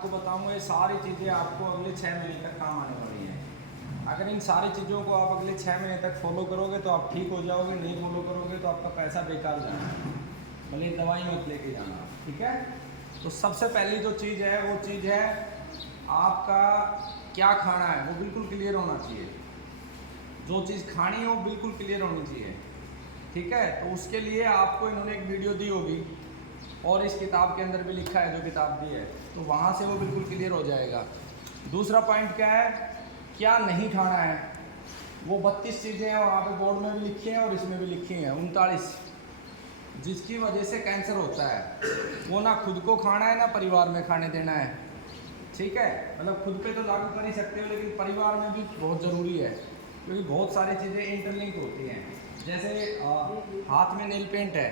आपको बताऊंगा ये सारी चीज़ें आपको अगले 6 महीने तक काम आने वाली हैं। अगर इन सारी चीज़ों को आप अगले 6 महीने तक फॉलो करोगे तो आप ठीक हो जाओगे, नहीं फॉलो करोगे तो आपका पैसा बेकार जाना, भले दवाई मत लेके जाना। ठीक है, तो सबसे पहली जो चीज़ है वो चीज़ है आपका क्या खाना है, वो बिल्कुल क्लियर होना चाहिए। जो चीज़ खानी है वो बिल्कुल क्लियर होनी चाहिए। ठीक है, तो उसके लिए आपको इन्होंने एक वीडियो दी होगी और इस किताब के अंदर भी लिखा है, जो किताब दी है, तो वहाँ से वो बिल्कुल क्लियर हो जाएगा। दूसरा पॉइंट क्या है, क्या नहीं खाना है, वो 32 चीज़ें हैं वहाँ पे बोर्ड में भी लिखी हैं और इसमें भी लिखी हैं 39, जिसकी वजह से कैंसर होता है। वो ना खुद को खाना है ना परिवार में खाने देना है। ठीक है, मतलब खुद पे तो लागू कर ही सकते हो, लेकिन परिवार में भी बहुत ज़रूरी है, क्योंकि बहुत सारी चीज़ें इंटरलिंक होती हैं। जैसे हाथ में नेल पेंट है,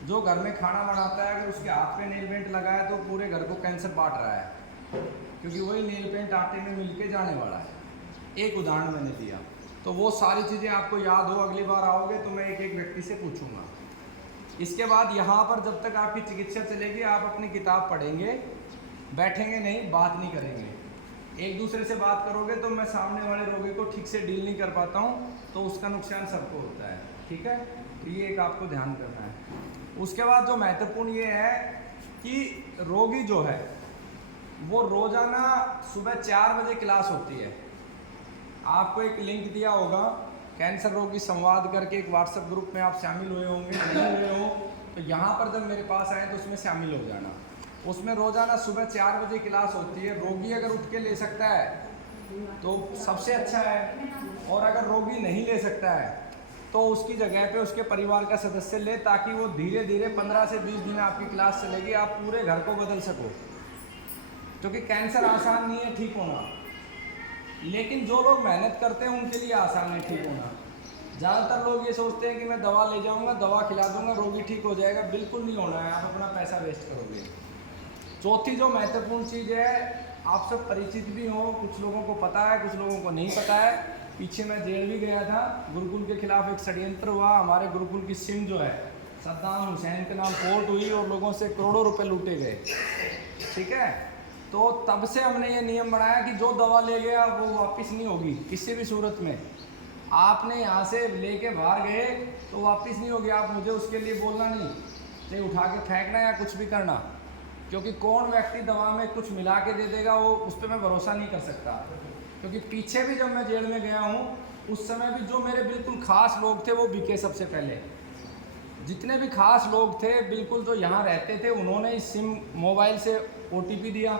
जो घर में खाना बनाता है अगर उसके हाथ पे नेल पेंट लगा है तो पूरे घर को कैंसर बांट रहा है, क्योंकि वही नेल पेंट आटे में मिलके जाने वाला है। एक उदाहरण मैंने दिया, तो वो सारी चीज़ें आपको याद हो, अगली बार आओगे तो मैं एक एक व्यक्ति से पूछूंगा। इसके बाद यहाँ पर जब तक आपकी चिकित्सा चलेगी आप अपनी किताब पढ़ेंगे, बैठेंगे नहीं, बात नहीं करेंगे। एक दूसरे से बात करोगे तो मैं सामने वाले रोगी को ठीक से डील नहीं कर पाता हूँ, तो उसका नुकसान सबको होता है। ठीक है, तो ये एक आपको ध्यान करना है। उसके बाद जो महत्वपूर्ण ये है कि रोगी जो है वो रोज़ाना सुबह 4 बजे क्लास होती है। आपको एक लिंक दिया होगा, कैंसर रोगी संवाद करके एक व्हाट्सएप ग्रुप में आप शामिल हुए होंगे, नहीं हुए हो तो यहाँ पर जब मेरे पास आए तो उसमें शामिल हो जाना। उसमें रोज़ाना सुबह 4 बजे क्लास होती है। रोगी अगर उठ के ले सकता है तो सबसे अच्छा है, और अगर रोगी नहीं ले सकता है तो उसकी जगह पे उसके परिवार का सदस्य ले, ताकि वो धीरे धीरे 15 से 20 दिन आपकी क्लास चलेगी, आप पूरे घर को बदल सको। क्योंकि कैंसर आसान नहीं है ठीक होना, लेकिन जो लोग मेहनत करते हैं उनके लिए आसान है ठीक होना। ज़्यादातर लोग ये सोचते हैं कि मैं दवा ले जाऊंगा, दवा खिला दूंगा, रोगी ठीक हो जाएगा। बिल्कुल नहीं होना है, आप अपना पैसा वेस्ट करोगे। चौथी जो महत्वपूर्ण चीज़ है, आप सब परिचित भी हो, कुछ लोगों को पता है, कुछ लोगों को नहीं पता है। पीछे मैं जेल भी गया था, गुरुकुल के खिलाफ एक षड्यंत्र हुआ। हमारे गुरुकुल की सिम जो है सद्दाम हुसैन के नाम पोर्ट हुई और लोगों से करोड़ों रुपए लूटे गए। ठीक है, तो तब से हमने ये नियम बनाया कि जो दवा ले गया वो वापस नहीं होगी किसी भी सूरत में। आपने यहाँ से लेके बाहर गए तो वापस नहीं होगी। आप मुझे उसके लिए बोलना नहीं, चाहे उठा के फेंकना या कुछ भी करना, क्योंकि कौन व्यक्ति दवा में कुछ मिला के दे देगा वो उस पर मैं भरोसा नहीं कर सकता। क्योंकि पीछे भी जब मैं जेल में गया हूँ उस समय भी जो मेरे बिल्कुल खास लोग थे वो बिके। सबसे पहले जितने भी खास लोग थे बिल्कुल जो यहाँ रहते थे, उन्होंने इस सिम मोबाइल से OTP दिया।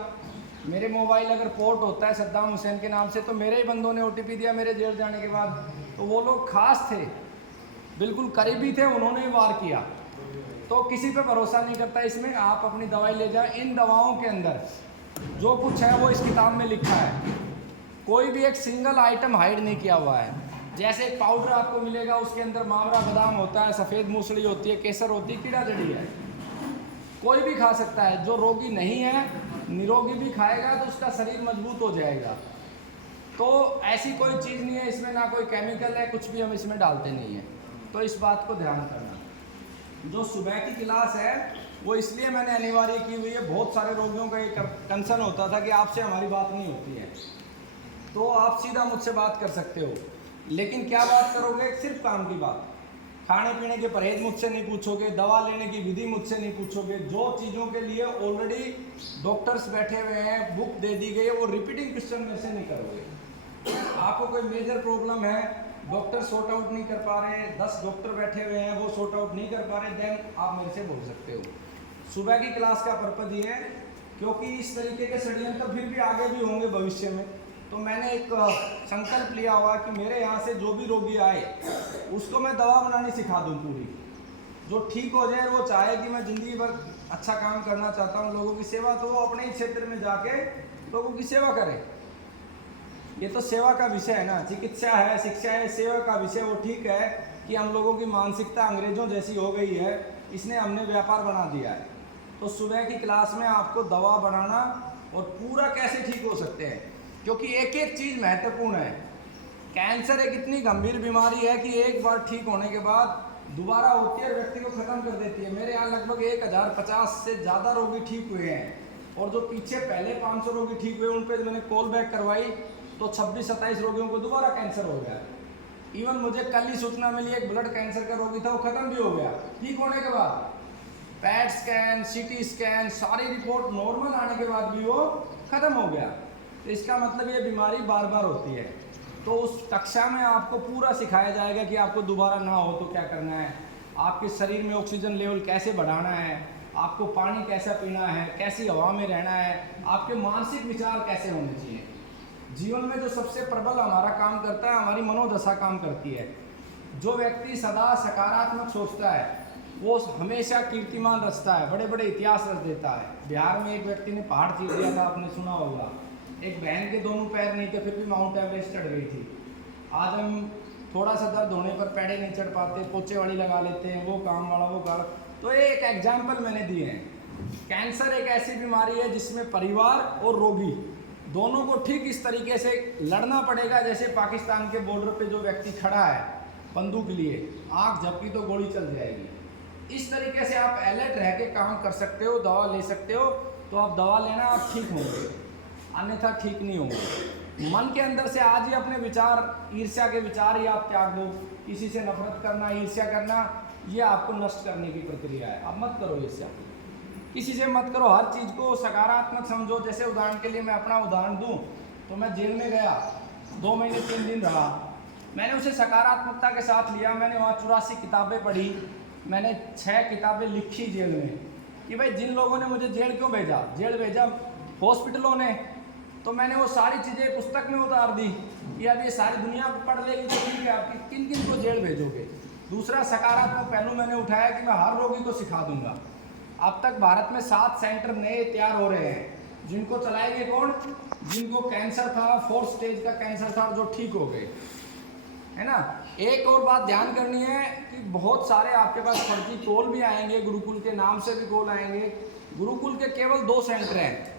मेरे मोबाइल अगर पोर्ट होता है सद्दाम हुसैन के नाम से तो मेरे ही बंदों ने OTP दिया मेरे जेल जाने के बाद। तो वो लोग खास थे, बिल्कुल करीबी थे, उन्होंने ही वार किया। तो किसी पे भरोसा नहीं करता इसमें। आप अपनी दवाई ले जाएं। इन दवाओं के अंदर जो कुछ है वो इस किताब में लिखा है, कोई भी एक सिंगल आइटम हाइड नहीं किया हुआ है। जैसे एक पाउडर आपको मिलेगा, उसके अंदर मावरा बादाम होता है, सफ़ेद मूसली होती है, केसर होती है, कीड़ा जड़ी है, कोई भी खा सकता है। जो रोगी नहीं है, निरोगी भी खाएगा तो उसका शरीर मजबूत हो जाएगा। तो ऐसी कोई चीज़ नहीं है इसमें, ना कोई केमिकल है, कुछ भी हम इसमें डालते नहीं हैं। तो इस बात को ध्यान करना। जो सुबह की क्लास है वो इसलिए मैंने अनिवार्य की हुई है, बहुत सारे रोगियों का एक कंसर्न होता था कि आपसे हमारी बात नहीं होती है, तो आप सीधा मुझसे बात कर सकते हो, लेकिन क्या बात करोगे, सिर्फ काम की बात। खाने पीने के परहेज मुझसे नहीं पूछोगे, दवा लेने की विधि मुझसे नहीं पूछोगे। जो चीज़ों के लिए ऑलरेडी डॉक्टर्स बैठे हुए हैं, बुक दे दी गई है, वो रिपीटिंग क्वेश्चन मेरे से नहीं करोगे। आपको कोई मेजर प्रॉब्लम है, डॉक्टर सॉर्ट आउट नहीं कर पा रहे हैं, 10 डॉक्टर बैठे हुए हैं वो सॉर्ट आउट नहीं कर पा रहे, देन आप मेरे से बोल सकते हो। सुबह की क्लास का पर्पज़ ये है क्योंकि इस तरीके के षड्यंत्र फिर भी आगे भी होंगे भविष्य में। तो मैंने एक संकल्प लिया हुआ कि मेरे यहाँ से जो भी रोगी आए उसको मैं दवा बनानी सिखा दूँ पूरी, जो ठीक हो जाए। वो चाहे कि मैं ज़िंदगी भर अच्छा काम करना चाहता हूँ, लोगों की सेवा, तो वो अपने ही क्षेत्र में जाके लोगों की सेवा करे। ये तो सेवा का विषय है ना, चिकित्सा है, शिक्षा है, सेवा का विषय। वो ठीक है कि हम लोगों की मानसिकता अंग्रेज़ों जैसी हो गई है, इसने हमने व्यापार बना दिया है। तो सुबह की क्लास में आपको दवा बनाना और पूरा कैसे ठीक हो सकते हैं, क्योंकि एक एक चीज़ महत्वपूर्ण है। कैंसर एक इतनी गंभीर बीमारी है कि एक बार ठीक होने के बाद दोबारा होती है, व्यक्ति को ख़त्म कर देती है। मेरे यहाँ लगभग 1050 से ज़्यादा रोगी ठीक हुए हैं और जो पीछे पहले 500 रोगी ठीक हुए उन पे मैंने कॉल बैक करवाई तो 26-27 रोगियों को दोबारा कैंसर हो गया। इवन मुझे कल ही सूचना मिली एक ब्लड कैंसर का रोगी था, वो खत्म भी हो गया ठीक होने के बाद। पैट स्कैन, सीटी स्कैन, सारी रिपोर्ट नॉर्मल आने के बाद भी वो खत्म हो गया। तो इसका मतलब ये बीमारी बार बार होती है। तो उस कक्षा में आपको पूरा सिखाया जाएगा कि आपको दोबारा ना हो तो क्या करना है, आपके शरीर में ऑक्सीजन लेवल कैसे बढ़ाना है, आपको पानी कैसा पीना है, कैसी हवा में रहना है, आपके मानसिक विचार कैसे होने चाहिए। जीवन में जो सबसे प्रबल हमारा काम करता है, हमारी मनोदशा काम करती है। जो व्यक्ति सदा सकारात्मक सोचता है वो हमेशा कीर्तिमान रचता है, बड़े बड़े इतिहास रच देता है। बिहार में एक व्यक्ति ने पहाड़ चीर दिया था, आपने सुना होगा। एक बहन के दोनों पैर नहीं थे फिर भी माउंट एवरेस्ट चढ़ गई थी। आज हम थोड़ा सा दर्द होने पर पैड़े नहीं चढ़ पाते, पोचे वाली लगा लेते हैं, वो काम वाला वो काम। तो ये एक एग्जाम्पल मैंने दिए हैं। कैंसर एक ऐसी बीमारी है जिसमें परिवार और रोगी दोनों को ठीक इस तरीके से लड़ना पड़ेगा जैसे पाकिस्तान के बॉर्डर पे जो व्यक्ति खड़ा है बंदूक लिए, आँख झपकी तो गोली चल जाएगी। इस तरीके से आप अलर्ट रह के काम कर सकते हो, दवा ले सकते हो। तो आप दवा लेना, आप ठीक होंगे, अन्यथा ठीक नहीं होंगे। मन के अंदर से आज ही अपने विचार, ईर्ष्या के विचार ही आप त्याग दो। किसी से नफरत करना, ईर्ष्या करना, ये आपको नष्ट करने की प्रक्रिया है। अब मत करो ईर्ष्या, किसी से मत करो, हर चीज़ को सकारात्मक समझो। जैसे उदाहरण के लिए मैं अपना उदाहरण दूं तो मैं जेल में गया, 2 महीने 3 दिन रहा। मैंने उसे सकारात्मकता के साथ लिया। मैंने वहाँ 84 किताबें पढ़ी, मैंने 6 किताबें लिखी जेल में कि भाई जिन लोगों ने मुझे जेल क्यों भेजा, जेल भेजा हॉस्पिटलों ने, तो मैंने वो सारी चीज़ें पुस्तक में उतार दी कि अब ये सारी दुनिया पढ़ लेगी तो ठीक है, आप किन किन को जेल भेजोगे। दूसरा सकारात्मक पहलू मैंने उठाया कि मैं हर रोगी को सिखा दूंगा। अब तक भारत में 7 सेंटर नए तैयार हो रहे हैं जिनको चलाएंगे कौन, जिनको कैंसर था, 4th स्टेज का कैंसर था, जो ठीक हो गए, है ना। एक और बात ध्यान करनी है कि बहुत सारे आपके पास फर्जी कॉल भी आएंगे, गुरुकुल के नाम से भी कॉल आएंगे। गुरुकुल के केवल 2 सेंटर हैं,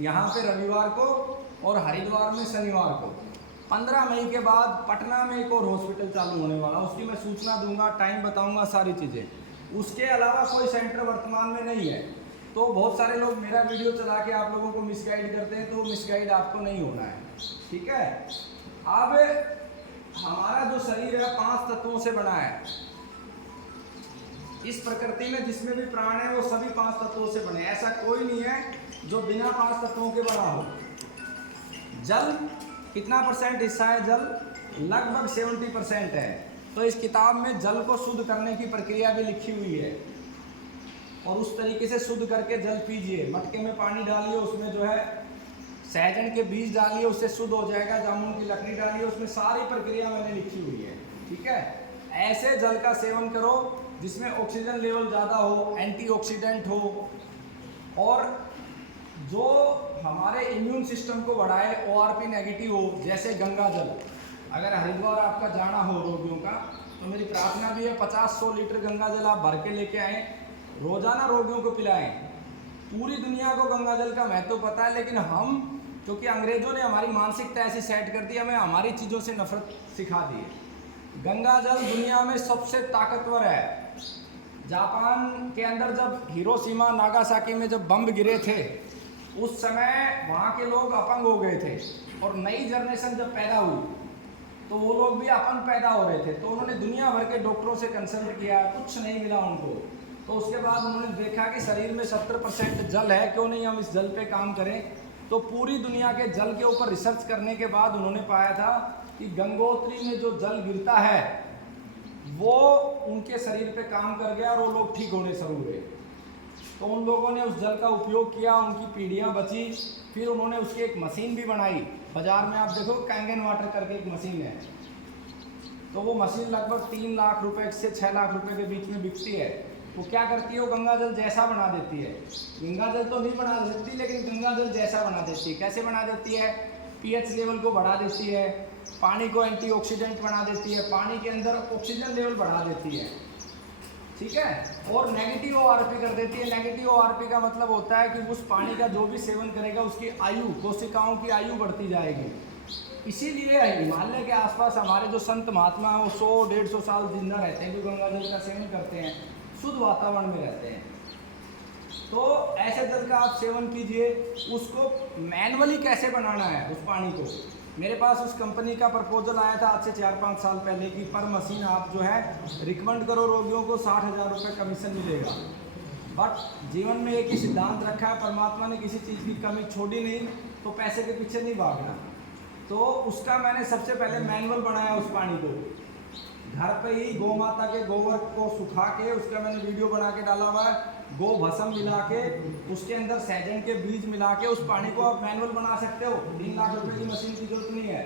यहाँ पे रविवार को और हरिद्वार में शनिवार को। 15 मई के बाद पटना में एक और हॉस्पिटल चालू होने वाला, उसकी मैं सूचना दूंगा, टाइम बताऊंगा, सारी चीज़ें। उसके अलावा कोई सेंटर वर्तमान में नहीं है। तो बहुत सारे लोग मेरा वीडियो चला के आप लोगों को मिसगाइड करते हैं, तो मिसगाइड आपको नहीं होना है, ठीक है। अब हमारा जो शरीर है 5 तत्वों से बना है। इस प्रकृति में जिसमें भी प्राण है वो सभी 5 तत्वों से बने। ऐसा कोई नहीं है जो बिना 5 तत्वों के बना हो। जल कितना % हिस्सा है, जल लगभग 70% है। तो इस किताब में जल को शुद्ध करने की प्रक्रिया भी लिखी हुई है और उस तरीके से शुद्ध करके जल पीजिए। मटके में पानी डालिए, उसमें जो है सहजन के बीज डालिए, उससे शुद्ध हो जाएगा। जामुन की लकड़ी डालिए, उसमें सारी प्रक्रिया मैंने लिखी हुई है, ठीक है। ऐसे जल का सेवन करो जिसमें ऑक्सीजन लेवल ज़्यादा हो, एंटीऑक्सीडेंट हो और जो हमारे इम्यून सिस्टम को बढ़ाए, ORP नेगेटिव हो, जैसे गंगा जल। अगर हरिद्वार आपका जाना हो रोगियों का, तो मेरी प्रार्थना भी है 50-100 लीटर गंगा जल आप भर के लेके आएँ, रोज़ाना रोगियों को पिलाएं। पूरी दुनिया को गंगा जल का महत्व पता है, लेकिन हम, क्योंकि अंग्रेजों ने हमारी मानसिकता ऐसी सेट कर दी, हमें हमारी चीज़ों से नफरत सिखा दी है। गंगा जल दुनिया में सबसे ताकतवर है। जापान के अंदर जब हिरोशिमा नागासाकी में जब बम गिरे थे, उस समय वहाँ के लोग अपंग हो गए थे और नई जनरेशन जब पैदा हुई तो वो लोग भी अपंग पैदा हो रहे थे। तो उन्होंने दुनिया भर के डॉक्टरों से कंसल्ट किया, कुछ नहीं मिला उनको। तो उसके बाद उन्होंने देखा कि शरीर में 70% जल है, क्यों नहीं हम इस जल पे काम करें। तो पूरी दुनिया के जल के ऊपर रिसर्च करने के बाद उन्होंने पाया था कि गंगोत्री में जो जल गिरता है वो उनके शरीर पे काम कर गया और वो लोग ठीक होने शुरू हुए। तो उन लोगों ने उस जल का उपयोग किया, उनकी पीढ़ियाँ बची। फिर उन्होंने उसकी एक मशीन भी बनाई। बाज़ार में आप देखो कैंगन वाटर करके एक मशीन है, तो वो मशीन लगभग 3 लाख रुपए से 6 लाख रुपए के बीच में बिकती है। वो क्या करती है, वो गंगा जल जैसा बना देती है। गंगा जल तो नहीं बना सकती, लेकिन गंगा जल जैसा बना देती है। कैसे बना देती है, pH लेवल को बढ़ा देती है, पानी को एंटीऑक्सीडेंट बना देती है, पानी के अंदर ऑक्सीजन लेवल बढ़ा देती है, ठीक है। और नेगेटिव ORP कर देती है। नेगेटिव ORP का मतलब होता है कि उस पानी का जो भी सेवन करेगा उसकी आयु, कोशिकाओं की आयु बढ़ती जाएगी। इसीलिए हिमालय के आसपास हमारे जो संत महात्मा हैं वो 100-150 साल जिंदा रहते हैं, जो गंगा जल का सेवन करते हैं, शुद्ध वातावरण में रहते हैं। तो ऐसे जल का आप सेवन कीजिए। उसको मैनुअली कैसे बनाना है उस पानी को, मेरे पास उस कंपनी का प्रपोजल आया था आज से 4-5 साल पहले कि पर मशीन आप जो है रिकमेंड करो रोगियों को 60,000 रुपये कमीशन मिलेगा। बट जीवन में एक ही सिद्धांत रखा है, परमात्मा ने किसी चीज़ की कमी छोड़ी नहीं, तो पैसे के पीछे नहीं भागना। तो उसका मैंने सबसे पहले मैनुअल बनाया उस पानी को, घर पे ही गौ माता के गोबर को सुखा के उसका मैंने वीडियो बना के डाला हुआ है। गो भस्म मिला के उसके अंदर सहजन के बीज मिला के उस पानी को आप मैनुअल बना सकते हो। 3 लाख रुपए की मशीन की जरूरत नहीं है।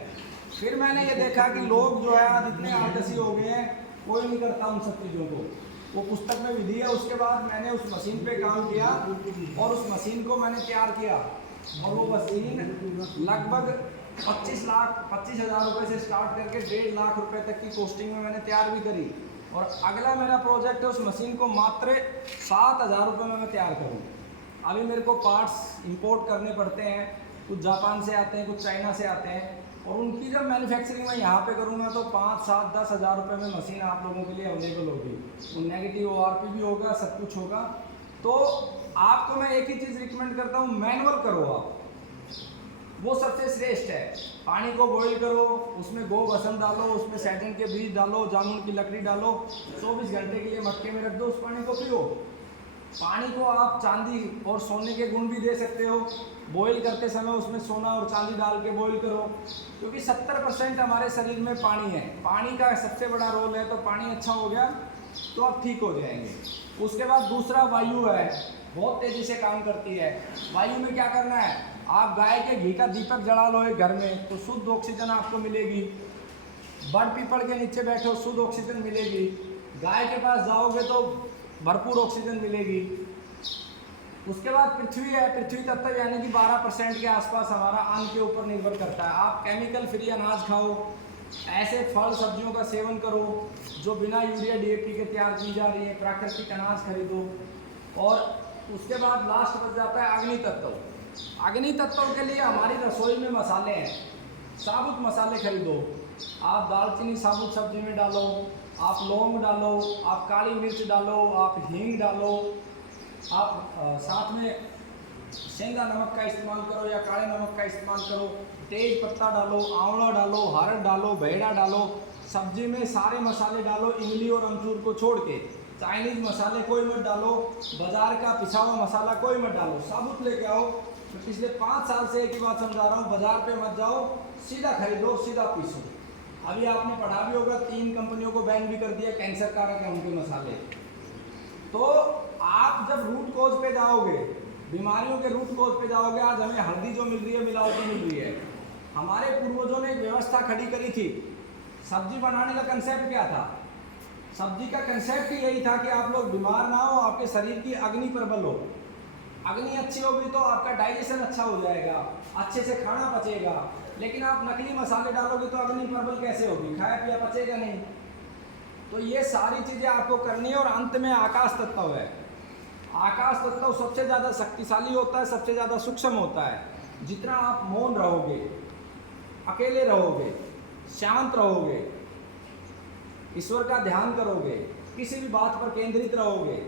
फिर मैंने ये देखा कि लोग जो है आज इतने आलसी हो गए हैं, कोई नहीं करता उन सब चीज़ों को। वो पुस्तक में विधि है। उसके बाद मैंने उस मशीन पे काम किया और उस मशीन को मैंने तैयार किया, और वो मशीन लगभग 25,000 रुपये से स्टार्ट करके 1.5 लाख रुपए तक की कॉस्टिंग में मैंने तैयार भी करी। और अगला मेरा प्रोजेक्ट है उस मशीन को मात्र 7,000 रुपये में मैं तैयार करूँ। अभी मेरे को पार्ट्स इंपोर्ट करने पड़ते हैं, कुछ जापान से आते हैं, कुछ चाइना से आते हैं, और उनकी जब मैन्युफैक्चरिंग मैं यहाँ पे करूँगा तो 5, 7, 10 हज़ार रुपये में मशीन आप लोगों के लिए अवेलेबल होगी। वो नेगेटिव ORP भी होगा, सब कुछ होगा। तो आपको मैं एक ही चीज़ रिकमेंड करता हूँ, मैनुअल करो आप, वो सबसे श्रेष्ठ है। पानी को बॉईल करो, उसमें गो भस्म डालो, उसमें सैटिन के बीज डालो, जामुन की लकड़ी डालो, 24 घंटे के लिए मटके में रख दो, उस पानी को पियो। पानी को आप चांदी और सोने के गुण भी दे सकते हो। बॉईल करते समय उसमें सोना और चांदी डाल के बॉईल करो, क्योंकि 70% हमारे शरीर में पानी है। पानी का सबसे बड़ा रोल है, तो पानी अच्छा हो गया तो आप ठीक हो जाएंगे। उसके बाद दूसरा वायु है, बहुत तेज़ी से काम करती है। वायु में क्या करना है, आप गाय के घी का दीपक जला लो एक घर में, तो शुद्ध ऑक्सीजन आपको मिलेगी। बड़ पीपल के नीचे बैठो, शुद्ध ऑक्सीजन मिलेगी। गाय के पास जाओगे तो भरपूर ऑक्सीजन मिलेगी। उसके बाद पृथ्वी है, पृथ्वी तत्व यानी कि 12% के आसपास हमारा अन्न के ऊपर निर्भर करता है। आप केमिकल फ्री अनाज खाओ, ऐसे फल सब्जियों का सेवन करो जो बिना यूरिया DAP के तैयार की जा रही है, प्राकृतिक अनाज खरीदो। और उसके बाद लास्ट बच जाता है अग्नि तत्व। अग्नि तत्व के लिए हमारी रसोई में मसाले हैं, साबुत मसाले खरीदो। आप दालचीनी साबुत सब्जी में डालो, आप लौंग डालो, आप काली मिर्च डालो, आप हींग डालो, आप साथ में सेंधा नमक का इस्तेमाल करो या काले नमक का इस्तेमाल करो, तेज पत्ता डालो, आंवला डालो, हरड़ डालो, भेड़ा डालो। सब्जी में सारे मसाले डालो, इमली और अमचूर को छोड़ के। चाइनीज़ मसाले कोई मत डालो, बाजार का पिसा हुआ मसाला कोई मत डालो, साबुत लेके आओ। मैं पिछले 5 साल से एक ही बात समझा रहा हूँ, बाजार पे मत जाओ, सीधा खरीदो, सीधा पीसो। अभी आपने पढ़ा भी होगा, 3 कंपनियों को बैन भी कर दिया, कैंसर कारक है उनके मसाले। तो आप जब रूट कोज पे जाओगे, बीमारियों के रूट कोज पे जाओगे, आज हमें हल्दी जो मिल रही है मिलावटी मिल रही है। हमारे पूर्वजों ने एक व्यवस्था खड़ी करी थी। सब्जी बनाने का कंसेप्ट क्या था? सब्जी का कंसेप्ट ही यही था कि आप लोग बीमार ना हो, आपके शरीर की अग्नि प्रबल हो। अग्नि अच्छी होगी तो आपका डाइजेशन अच्छा हो जाएगा, अच्छे से खाना पचेगा। लेकिन आप नकली मसाले डालोगे तो अग्नि प्रबल कैसे होगी, खाया पिया पचेगा नहीं। तो ये सारी चीज़ें आपको करनी है। और अंत में आकाश तत्व है। आकाश तत्व सबसे ज़्यादा शक्तिशाली होता है, सबसे ज़्यादा सूक्ष्म होता है। जितना आप मौन रहोगे, अकेले रहोगे, शांत रहोगे, ईश्वर का ध्यान करोगे, किसी भी बात पर केंद्रित रहोगे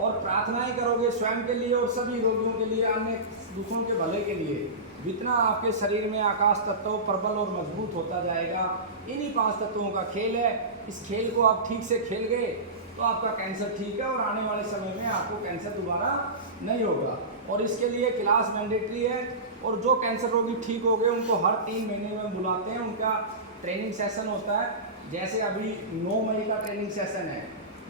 और प्रार्थनाएं करोगे स्वयं के लिए और सभी रोगियों के लिए, अन्य दूसरों के भले के लिए, जितना आपके शरीर में आकाश तत्व प्रबल और मजबूत होता जाएगा। इन्हीं 5 तत्वों का खेल है। इस खेल को आप ठीक से खेल गए तो आपका कैंसर ठीक है और आने वाले समय में आपको कैंसर दोबारा नहीं होगा। और इसके लिए क्लास मैंडेटरी है। और जो कैंसर रोगी ठीक हो गए उनको हर 3 महीने में बुलाते हैं, उनका ट्रेनिंग सेशन होता है। जैसे अभी 9 मई का ट्रेनिंग सेशन है।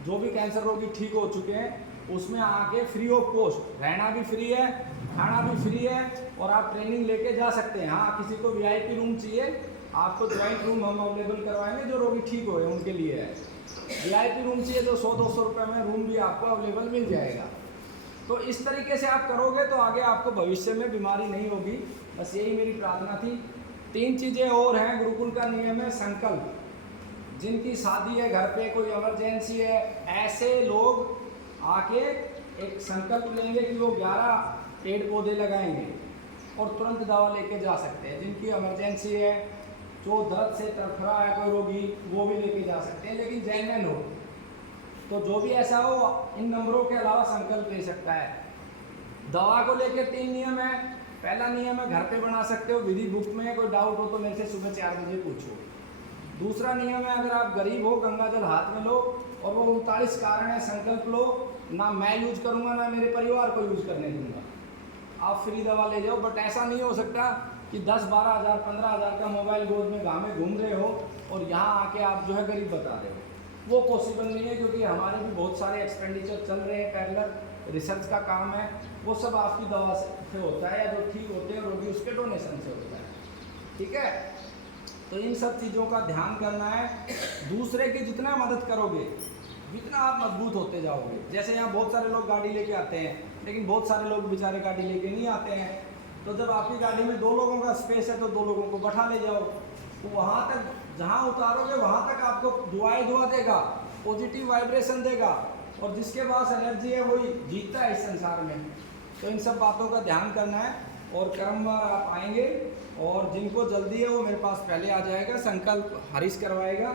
जो भी कैंसर रोगी ठीक हो चुके हैं उसमें आके फ्री ऑफ कॉस्ट, रहना भी फ्री है, खाना भी फ्री है और आप ट्रेनिंग लेके जा सकते हैं। हाँ, किसी को VIP रूम चाहिए, आपको ज्वाइंट रूम हम अवेलेबल करवाएंगे, जो रोगी ठीक हो उनके लिए है। VIP रूम चाहिए तो 100-200 रुपये में रूम भी आपको अवेलेबल मिल जाएगा। तो इस तरीके से आप करोगे तो आगे आपको भविष्य में बीमारी नहीं होगी। बस यही मेरी प्रार्थना थी। 3 चीज़ें और हैं। गुरुकुल का नियम है संकल्प। जिनकी शादी है, घर पे कोई इमरजेंसी है, ऐसे लोग आके एक संकल्प लेंगे कि वो 11 पेड़ पौधे लगाएंगे और तुरंत दवा लेके जा सकते हैं। जिनकी इमरजेंसी है, जो दर्द से तड़फड़ा है कोई रोगी, वो भी लेके जा सकते हैं, लेकिन जेन्युइन हो। तो जो भी ऐसा हो इन नंबरों के अलावा संकल्प ले सकता है। दवा को लेकर 3 नियम है। पहला नियम है घर पे बना सकते हो, विधि बुक में, कोई डाउट हो तो मेरे से सुबह 4 बजे पूछो। दूसरा नियम है अगर आप गरीब हो गंगा जल हाथ में लो और वो 39 कारण है, संकल्प लो, ना मैं यूज करूँगा ना मेरे परिवार को यूज करने दूंगा, आप फ्री दवा ले जाओ। बट ऐसा नहीं हो सकता कि 10-12 हज़ार 15 हज़ार का मोबाइल गोद में गाँव में घूम रहे हो और यहाँ आके आप जो है गरीब बता रहे हो, वो पॉसिबल नहीं है। क्योंकि हमारे भी बहुत सारे एक्सपेंडिचर चल रहे हैं, पैरेलल रिसर्च का काम है, वो सब आपकी दवा से होता है, या जो ठीक होते हैं रोगी उसके डोनेशन से होता है, ठीक है। तो इन सब चीज़ों का ध्यान करना है। दूसरे की जितना मदद करोगे जितना आप मजबूत होते जाओगे। जैसे यहाँ बहुत सारे लोग गाड़ी लेके आते हैं, लेकिन बहुत सारे लोग बेचारे गाड़ी लेके नहीं आते हैं, तो जब आपकी गाड़ी में 2 लोगों का स्पेस है तो 2 लोगों को बैठा ले जाओ, तो वहाँ तक जहाँ उतारोगे वहाँ तक आपको दुआ देगा, पॉजिटिव वाइब्रेशन देगा, और जिसके पास एनर्जी है वही जीतता है इस संसार में। तो इन सब बातों का ध्यान करना है और क्रमवार आप आएंगे, और जिनको जल्दी है वो मेरे पास पहले आ जाएगा, संकल्प हरीश करवाएगा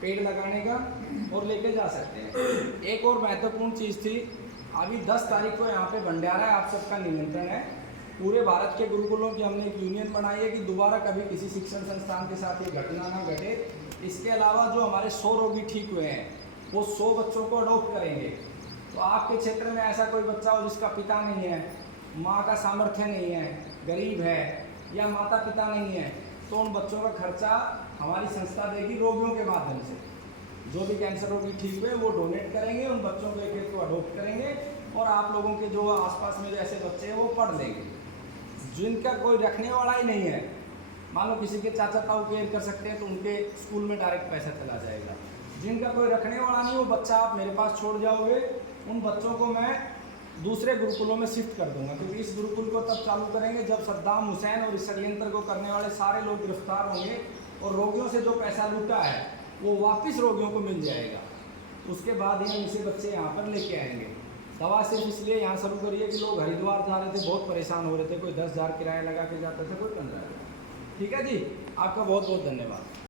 पेड़ लगाने का, और लेके जा सकते हैं। एक और महत्वपूर्ण चीज़ थी, अभी 10 तारीख को यहाँ पे भंडारा है, आप सबका निमंत्रण है। पूरे भारत के गुरुकुलों की हमने एक यूनियन बनाई है कि दोबारा कभी किसी शिक्षण संस्थान के साथ ये घटना ना घटे। इसके अलावा जो हमारे 100 रोगी ठीक हुए हैं वो 100 बच्चों को अडॉप्ट करेंगे। तो आपके क्षेत्र में ऐसा कोई बच्चा हो जिसका पिता नहीं है, माँ का सामर्थ्य नहीं है, गरीब है, या माता पिता नहीं है, तो उन बच्चों का खर्चा हमारी संस्था देगी रोगियों के माध्यम से। जो भी कैंसर रोगी ठीक हुए वो डोनेट करेंगे, उन बच्चों को एक को अडॉप्ट करेंगे, और आप लोगों के जो आसपास में जो ऐसे बच्चे हैं वो पढ़ लेंगे। जिनका कोई रखने वाला ही नहीं है, मान लो किसी के चाचा ताऊ केयर कर सकते हैं तो उनके स्कूल में डायरेक्ट पैसा चला जाएगा। जिनका कोई रखने वाला नहीं, वो बच्चा आप मेरे पास छोड़ जाओगे, उन बच्चों को मैं दूसरे गुरुकुलों में शिफ्ट कर दूंगा। क्योंकि इस गुरुकुल को तब चालू करेंगे जब सद्दाम हुसैन और इस षड्यंत्र को करने वाले सारे लोग गिरफ्तार होंगे, और रोगियों से जो पैसा लूटा है वो वापस रोगियों को मिल जाएगा। उसके बाद ही हम इसे बच्चे यहाँ पर लेके आएंगे। दवा सिर्फ इसलिए यहाँ शुरू करिए कि लोग हरिद्वार जा रहे थे, बहुत परेशान हो रहे थे, कोई 10,000 किराया लगा के जाते थे, कोई 15,000। ठीक है जी, आपका बहुत बहुत धन्यवाद।